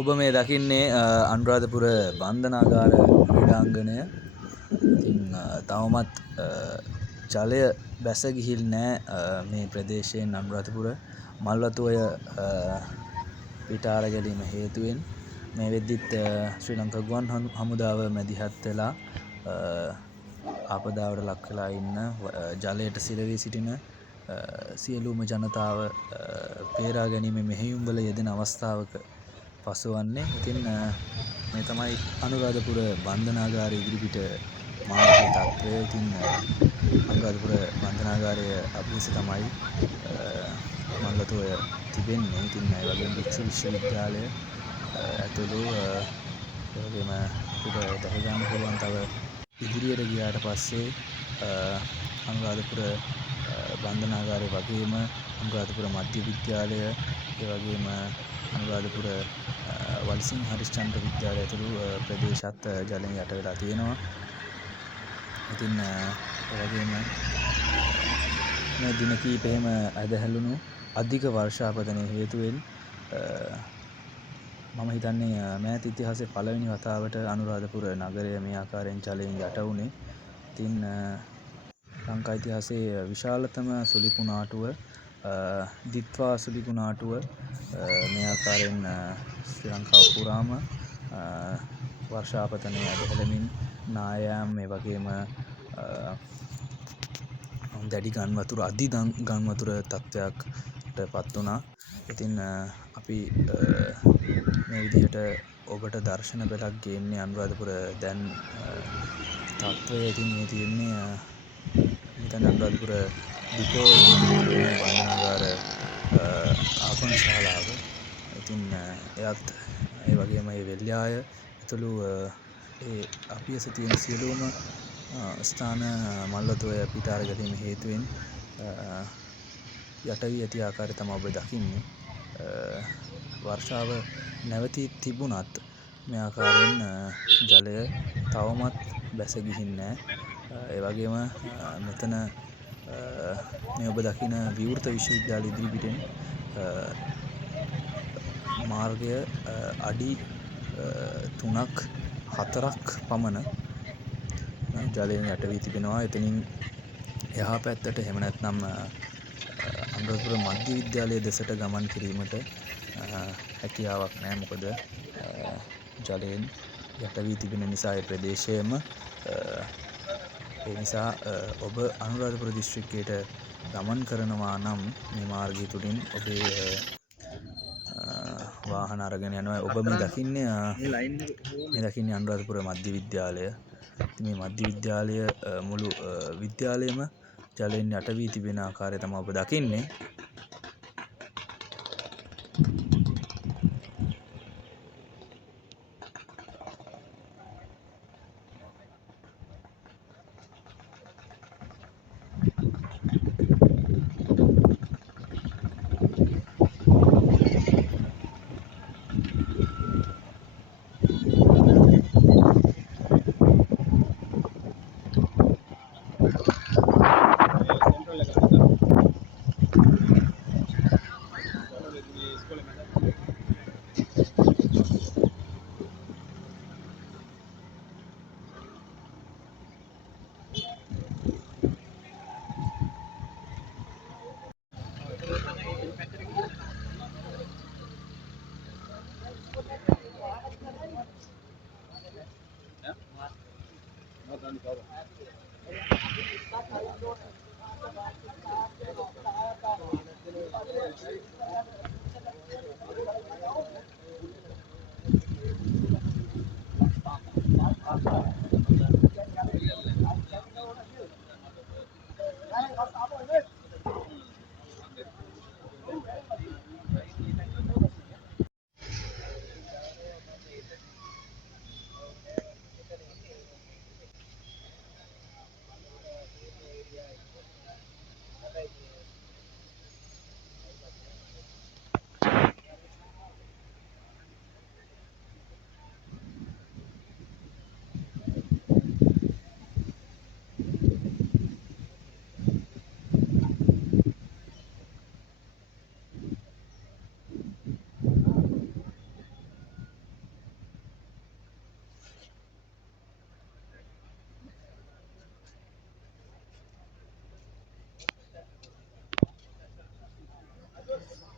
ඔබ මේ දකින්නේ අනුරාධපුර බන්ධනාගාර ක්‍රීඩාංගණය. ඉතින් තවමත් ජලය බැස ගිහිල් නෑ මේ ප්‍රදේශයෙන් අනුරාධපුර මල්වතුඔය පිටාර ගැලීම හේතුවෙන්. මේ වෙද්දිත් ශ්‍රී ලංකා ගුවන් හමුදාව මැදිහත් වෙලා ආපදාවට ලක් වෙලා ඉන්න ජලයට සිරවී සිටින සියලුම ජනතාව බේරා ගැනීමේ මෙහෙයුම්වල යෙදෙන අවස්ථාවක පසුවන්නේ. ඉතින් මේ තමයි අනුරාධපුර බන්ධනාගාරය ඉදිරිපිට මාර්ගයේ තත්ත්වය. ඉතින් අනුරාධපුර බන්ධනාගාරය අභියස තමයි මල්වතුඔය තිබෙන්නේ. ඉතින් ඒ වගේම භික්ෂු විශ්වවිද්‍යාලය ඇතුළු ඒ වගේම අපිට දැක ගන්න පුළුවන් තව ඉදිරියට ගියාට පස්සේ අනුරාධපුර බන්ධනාගාරය වගේම අනුරාධපුර මධ්‍ය විද්‍යාලය, ඒ වගේම අනුරාධපුර වල්සිංහ හරිස්චන්ද්‍ර විද්‍යාලය ඇතුළු ප්‍රදේශත් ජලයෙන් යට වෙලා තියෙනවා. ඉතින් ඒ වගේම මේ දින කීපෙම ඇදහැළුණු අධික වර්ෂාපතනය හේතුවෙන් මම හිතන්නේ මෑත ඉතිහාසයේ පළවෙනි වතාවට අනුරාධපුර නගරය මේ ආකාරයෙන් ජලයෙන් යට වුණේ. ඉතින් ලංකා ඉතිහාසයේ විශාලතම සුළි කුණාටුව දිත්වා සුළි කුණාටුව මේ ආකාරයෙන් ශ්‍රී ලංකාව පුරාම වර්ෂාපතනය ඇදහැළෙමින් නායෑම් ඒ වගේම දැඩි ගංවතුර අධි ගංවතුර තත්ත්වයක්ට පත් වුණා. ඉතින් අපි මේ විදිහට ඔබට දර්ශන පෙළක් ගේන්නේ අනුරාධපුර දැන් තත්ත්වය. ඉතින් මේ තියෙන්නේ මෙතන අනුරාධපුර ඩිපෝ ඉදිරිපිට තියෙන බන්ධනාගාර ආපන ශාලාව. ඉතින් එයත් ඒ වගේම ඒ වෙල්යාය ඇතුළු ඒ අභියස තියෙන සියලුම ස්ථාන මල්වතුඔය පිටාර ගැලීම හේතුවෙන් යට වී ඇති ආකාරය තමයි ඔබ දකින්නේ. වර්ෂාව නැවතී තිබුණත් මේ ආකාරයෙන් ජලය තවමත් බැස ගිහින් නෑ. ඒ වගේම මෙතන මේ ඔබ දකින විවෘත විශ්වවිද්‍යාල ඉදිරිපිටෙන් මාර්ගය අඩි 3-4ක් පමණ ජලයෙන් යට වී තිබෙනවා. එතනින් එහා පැත්තට එහෙම නැත්නම් අනුරාධපුර මධ්‍ය විද්‍යාලය දෙසට ගමන් කිරීමට හැකියාවක් නෑ. මොකද ජලයෙන් යට වී තිබෙන නිසා ඒ ප්‍රදේශයම. ඒ නිසා ඔබ අනුරාධපුර දිස්ත්‍රික්කයට ගමන් කරනවා නම් මේ මාර්ගය තුලින් ඔබේ වාහන අරගෙන යනවා. ඔබ මේ දකින්නේ අනුරාධපුර මධ්‍ය විද්‍යාලය. මේ මධ්‍ය විද්‍යාලය මුළු විද්‍යාලයම ජලයෙන් යට වී තිබෙන ආකාරය තමයි ඔබ දකින්නේ.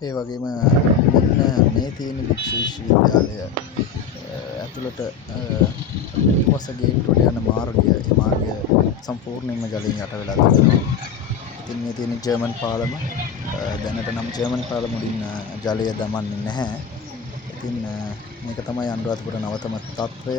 ඒ වගේම මෙන්න මේ තියෙන භික්ෂු විශ්වවිද්‍යාලය ඇතුළට පිටුපස ගේට්ටුවට යන මාර්ගය ඒ මාර්ගය සම්පූර්ණයෙන්ම ජලයෙන් යට වෙලා තියෙනවා. ඉතින් මේ තියෙන ජර්මන් පාලම දැනට නම් ජර්මන් පාලම උඩින් ජලය දමන්නේ නැහැ. ඉතින් මේක තමයි අනුරාධපුර නවතම තත්ත්වය.